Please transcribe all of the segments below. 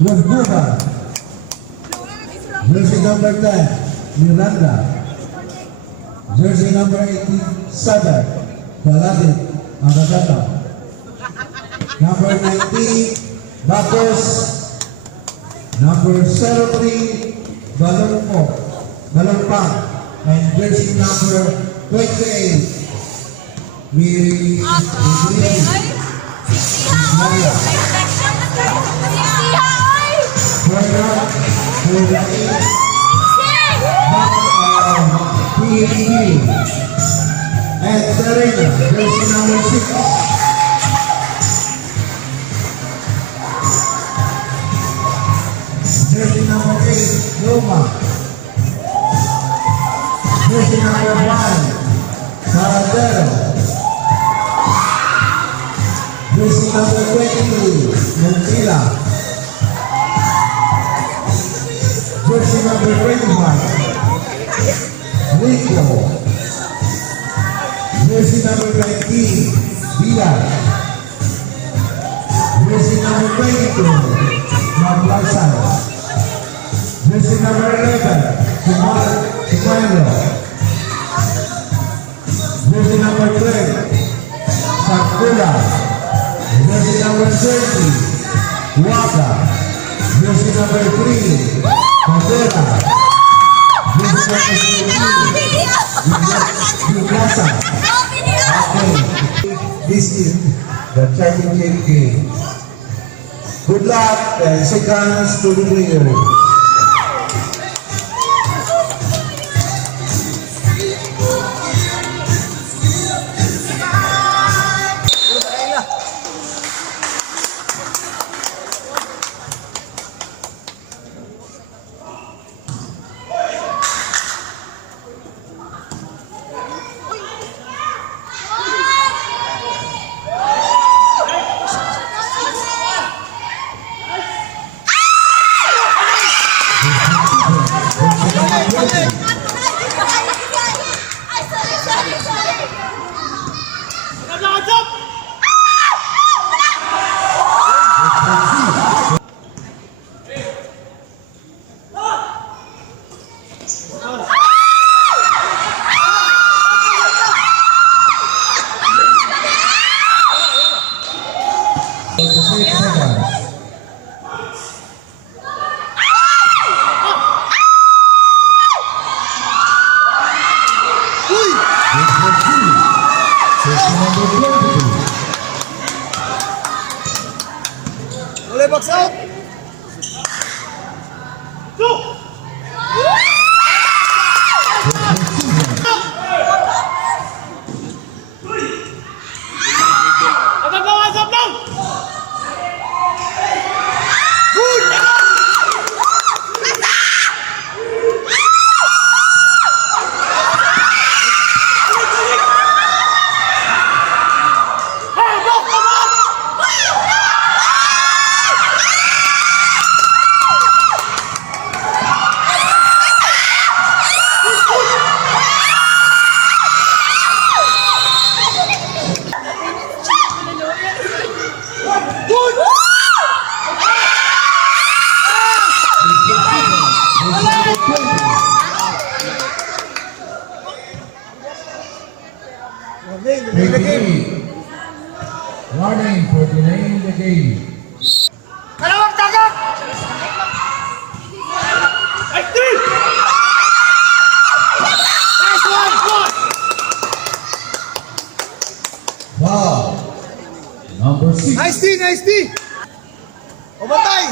Lagbuga. Jersey number 10, Miranda. Jersey number 87, Baladit, Angagata. Number 19, Bakos. Number 03, Balonpang. And jersey number 28, Miri Maya. And Serena, jersey number 6. Jersey number 8, Roma. Jersey number 1, Saradero. Jersey number 22, Montilla. Jersey number 21, Rico. Jersey number 19, Villa. Jersey number 22, Maglasan. Jersey number 11, Sumalo. Jersey number 12, Sakura. Jersey number 30, Waka. Jersey number 3, Cordera. Jersey number 14, Yuglasa. Okay, this is the championship game. Good luck and seconds to the player. Boleh box out. Warning for delaying the game. Kalawang tagak! Nice one! Good! Wow. Number 6. Nice D! Nice D! Umatay!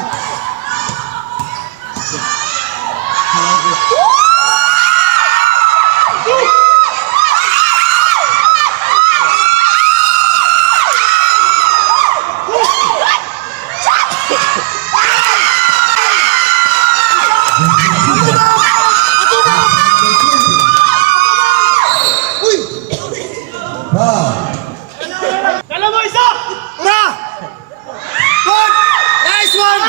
Wow. Kala mo isa! Ura! Good! Nice one!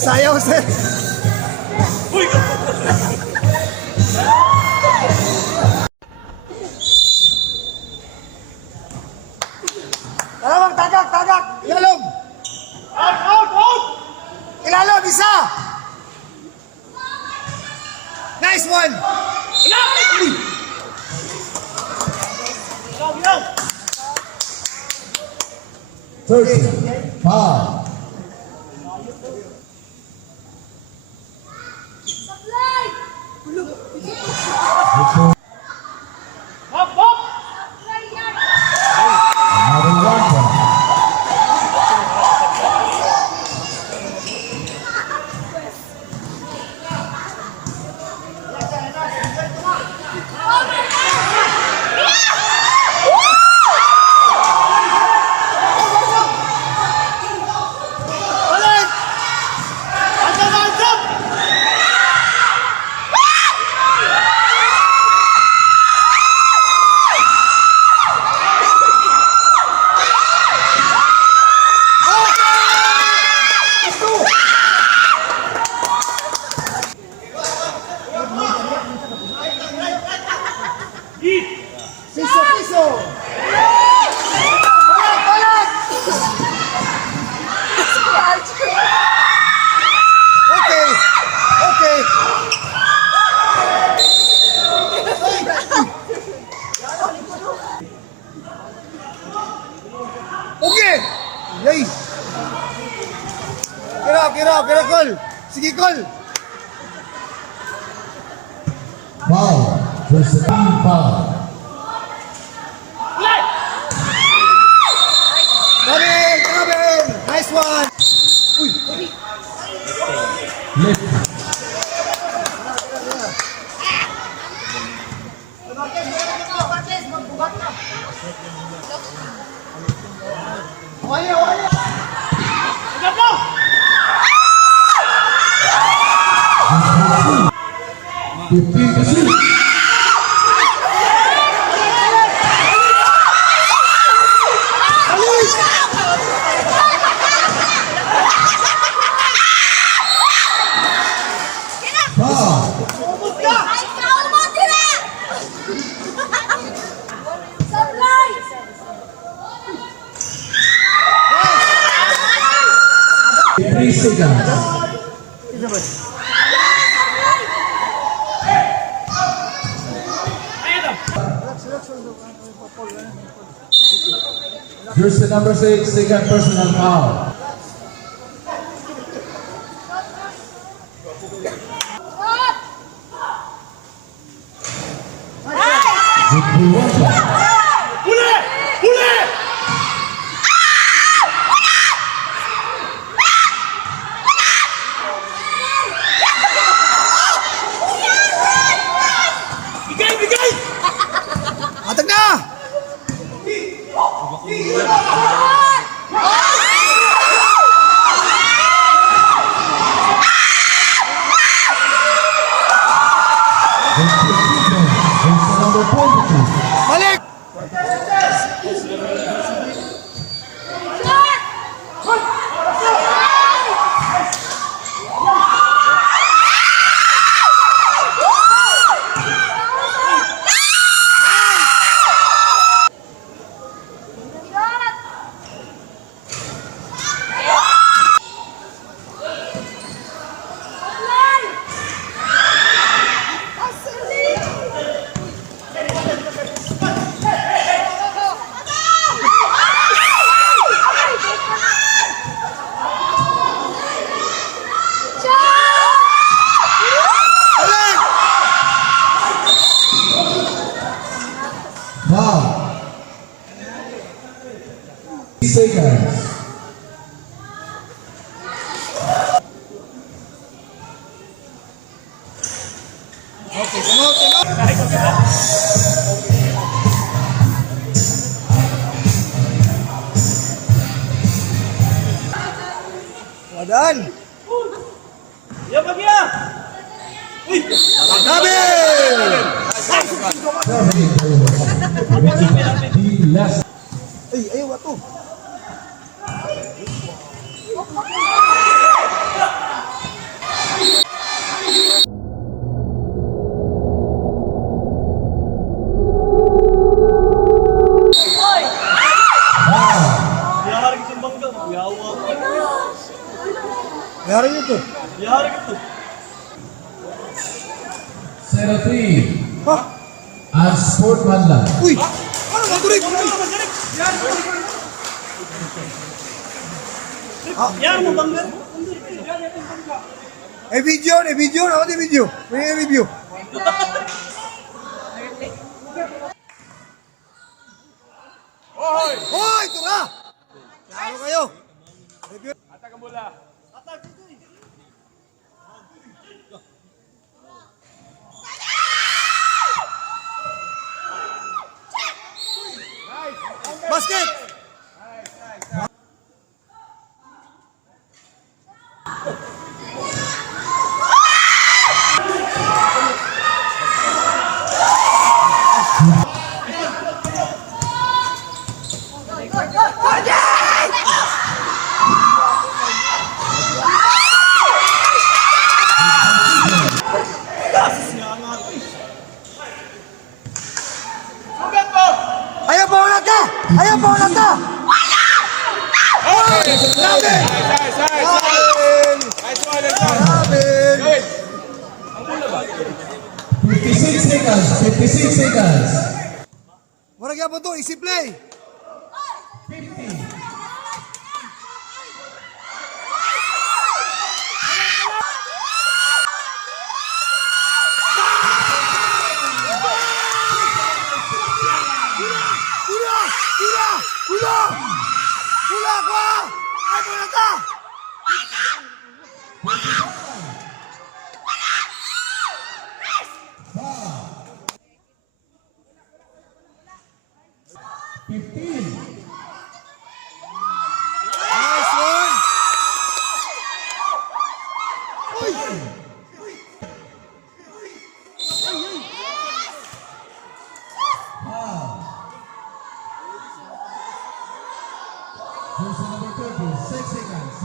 sayaw sir. Dalawang tagak, tagak. Ilalog. Out, out, out. Ilalog, isa. Nice one. Ilalog. Ilalog. 30, foul. Hop, hop. Another one point. Balik. Ansap, ansap. Piso, piso. Balik, balik. Okay, okay. Okay. Yay. Kira, Col. Sige, Col. Foul. There's a team foul. Kabel. Nice one. Lift. Waya, waya. 15 to 6. Foul. Surprise! 3 seconds. Here's the number 6, second personal foul. Victory one point. Huli! Huli! Bigay, bigay! Atag na! Here's the number 22. Balik! Balik! Foul. 3 seconds. Okay, come out. Wadan! Yan pa niya! Uy! Kabel! The last Ay, ayaw ato. Yari nito. 03 Ha? as Sportman lang. Uy! Ano ba? Tuloy! Video. Ako di video. May review. Hoy! Tura! Ano kayo? Review. Basket! Ayaw pa ulat ka! Laban! 56 seconds. 56 seconds. Murag yan po to, easy play. 50. Kula ko! Ay mo na ta! Nice one! Uy! Jersey number 30. 6 seconds.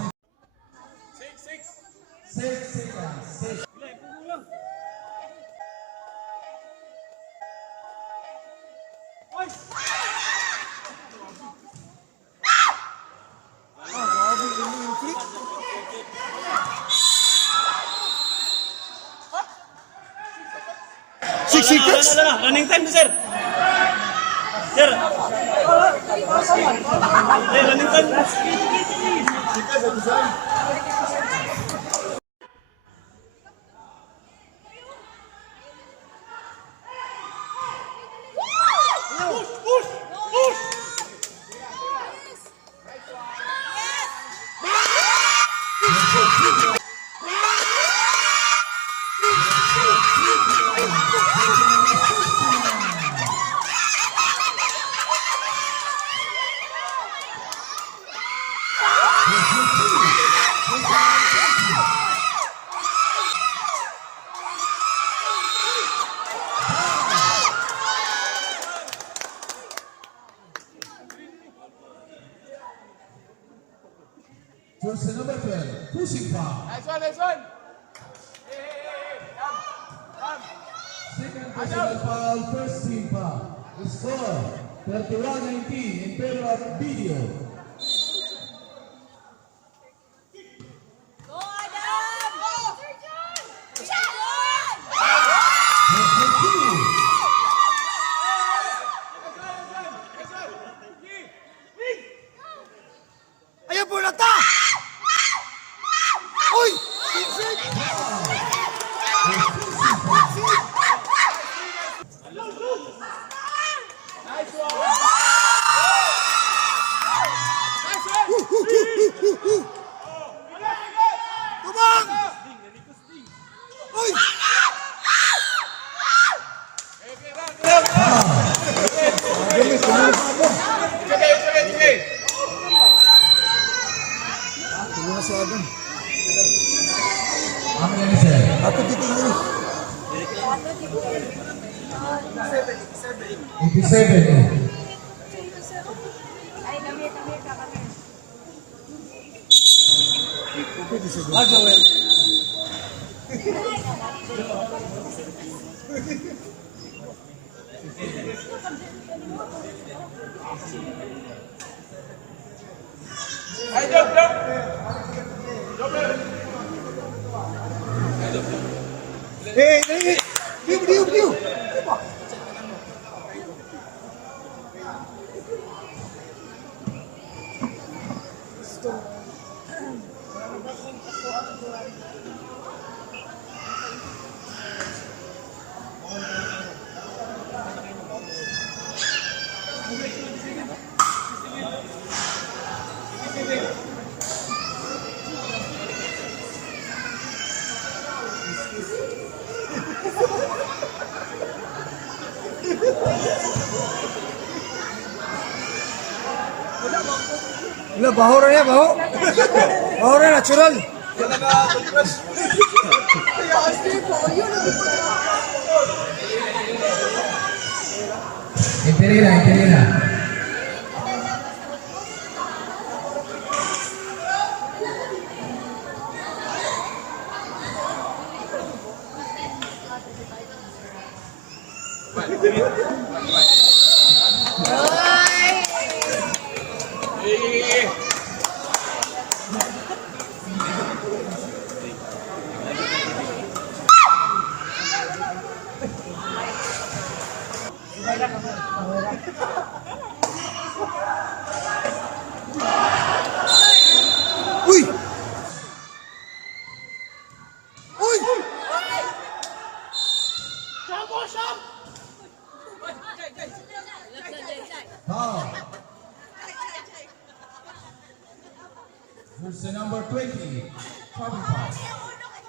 6 seconds. 6. Grabe, yung flick. Six seconds? Running time, sir. Sir. Running time. Jersey number 12. Pushing foul. Nice one. Second personal foul. First team foul. Score 31-19 in favor of video. Go, Adam! Go! Shot! Ayaw po na ta! Uy! Tumang! Uy! Tulo na si Adam. Ang yan sir. Ako dito nyo. 87 eh. Ay, kami, kami. Dali. Diu. Wala, baho na yan, baho. Baho na, natural. Interina. Uy! Uy! Foul. Who's the number 20? Trouble foul.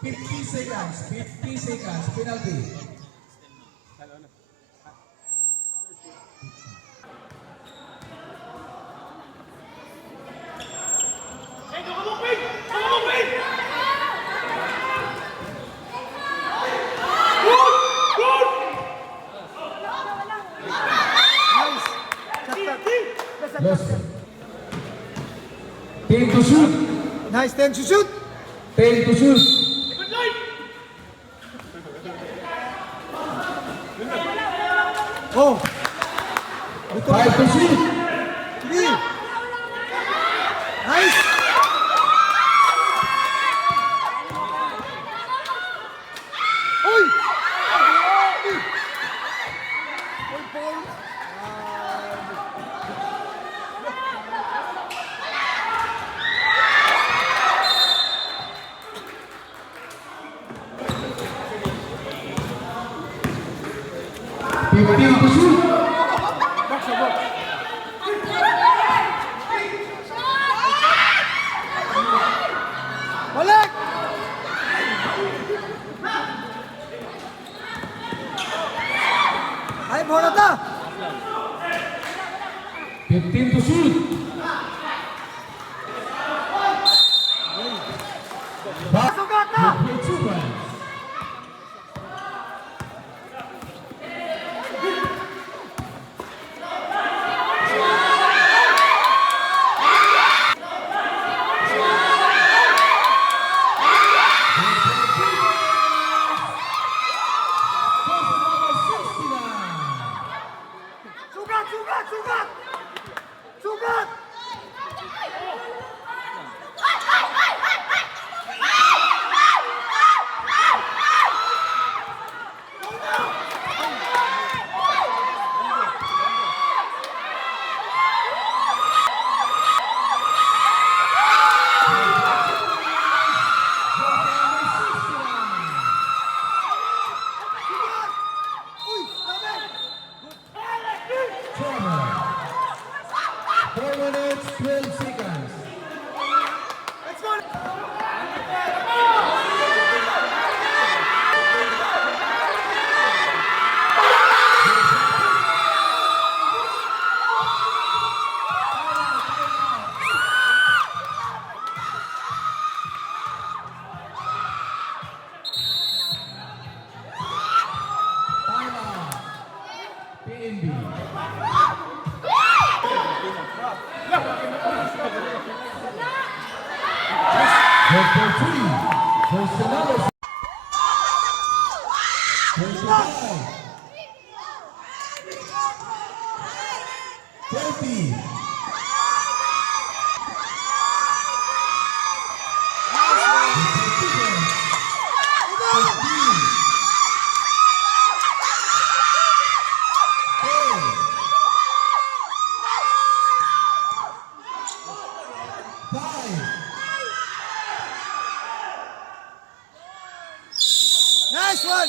50 seconds, penalty. Yes. 10 to shoot. Nice, 10 to shoot. 10 to shoot. Oh. 5 to shoot. Sige. Nice. Uy! Uy, Paul. Fifteen to shoot. Balik! Ay, bola ta! 15 to shoot. Sugat na! With 2 points. Sugat! Sugat! Uy, laban! 4 minutes, 12 seconds. Let's go! Timeout. PNB. Number 3. There's another. There's another. 30. Nice one!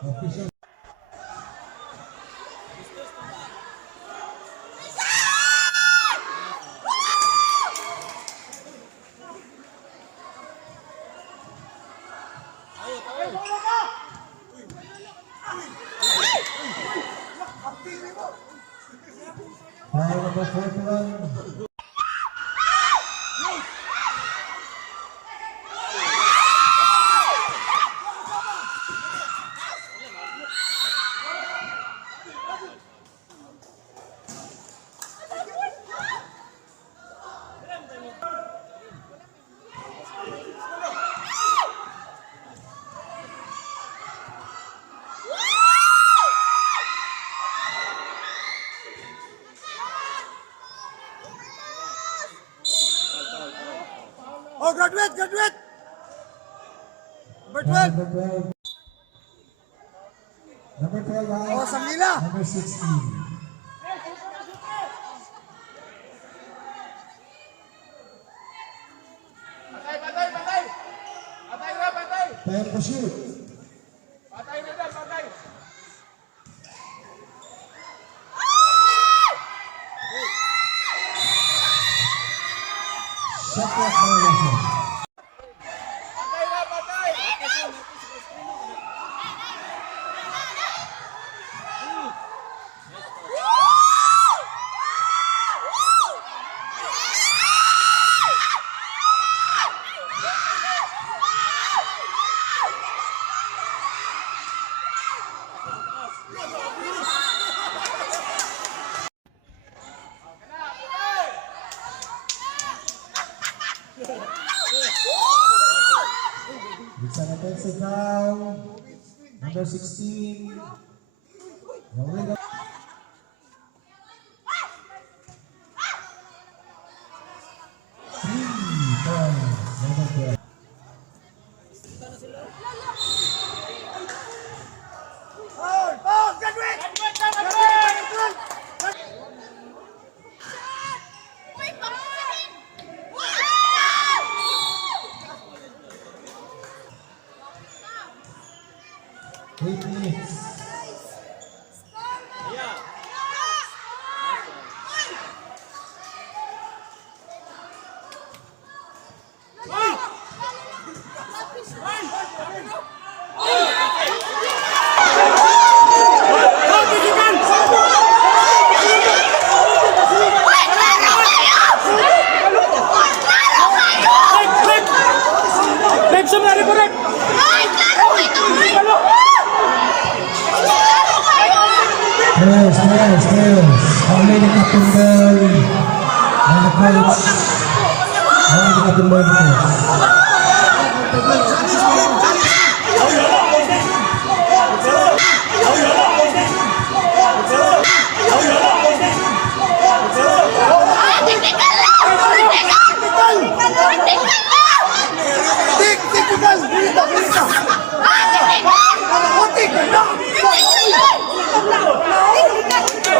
Official. Foul number 41. Oh, graduate, graduate! Number 12. Number 12. Number 12 out. Oh, Sangila. Number 16. Time to shoot. Shot clock violation. It's an offensive foul. Number 16. Rolling up. Number 12. Oh, graduate! Graduate! Eight minutes. Yes. How many captain girl and the coach? How many captain girl coach? Technical!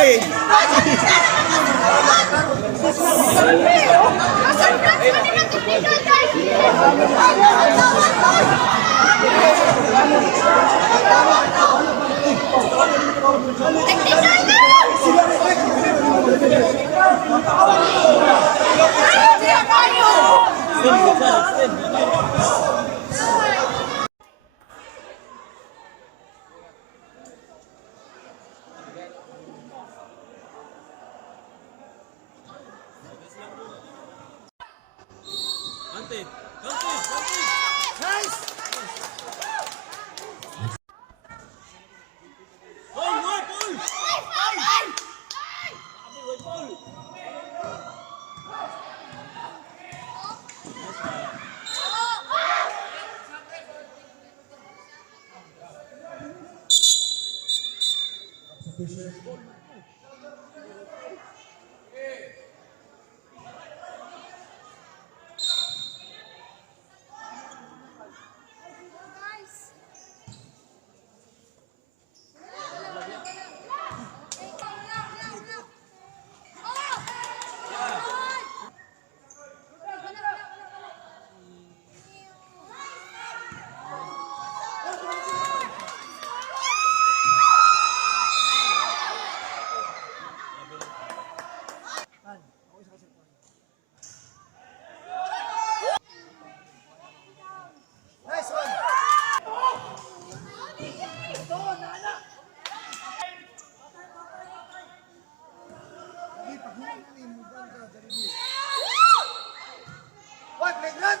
pre. Ante, ante. Nice! Paul, no, Paul. Paul. Nice one! Lagi, pag-huwag ko yung mudan ka, Jollibee. Hoy, playground!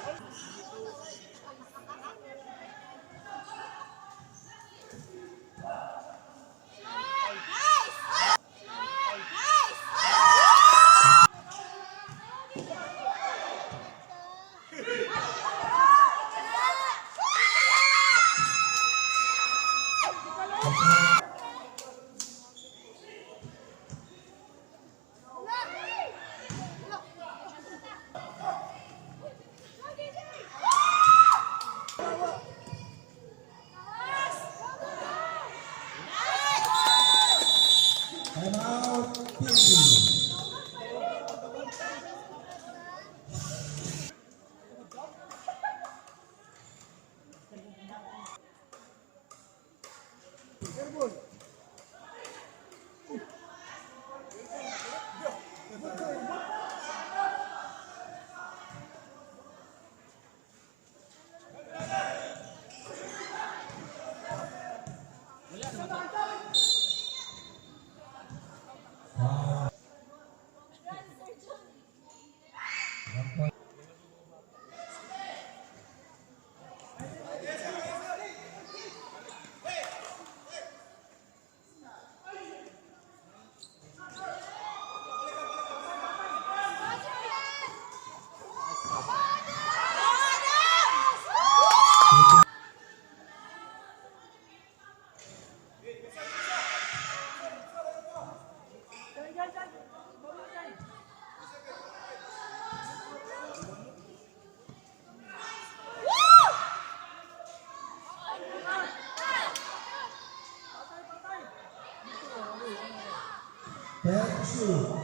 Time out. PNP. Shoot.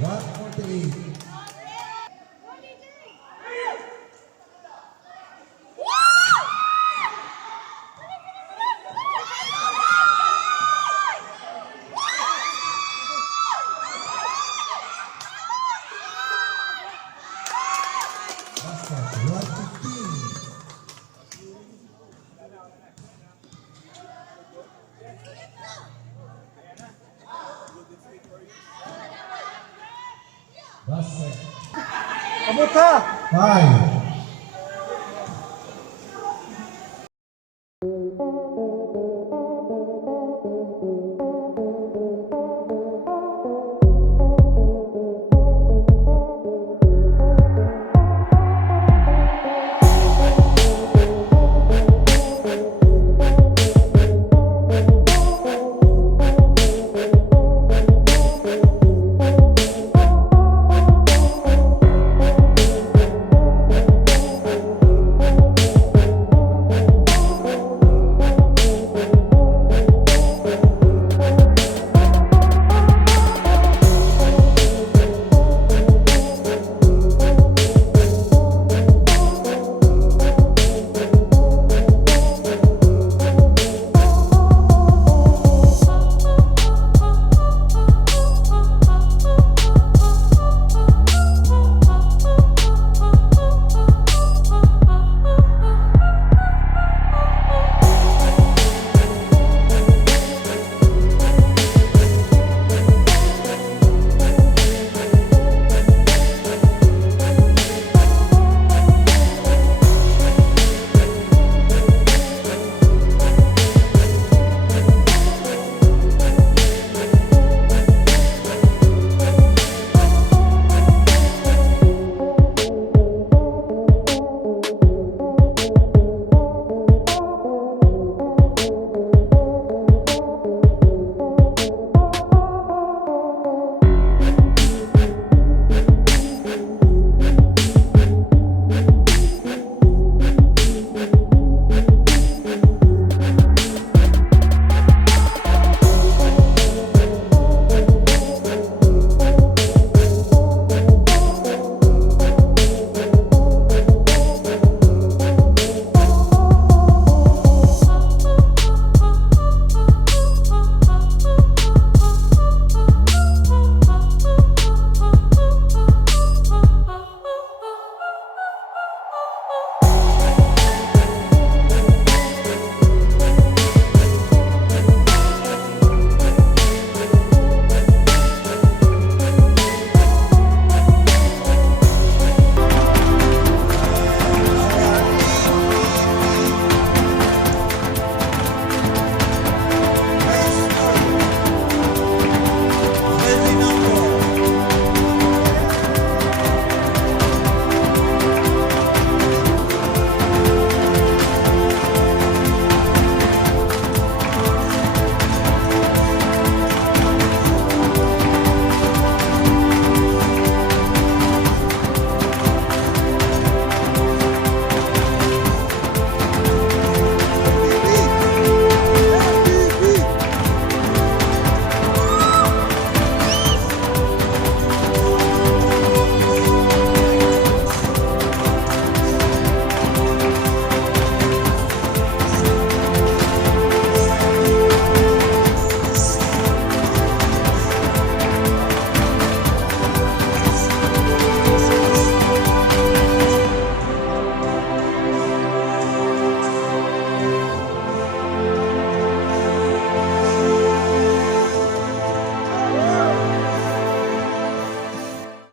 What for the Abot ka! 5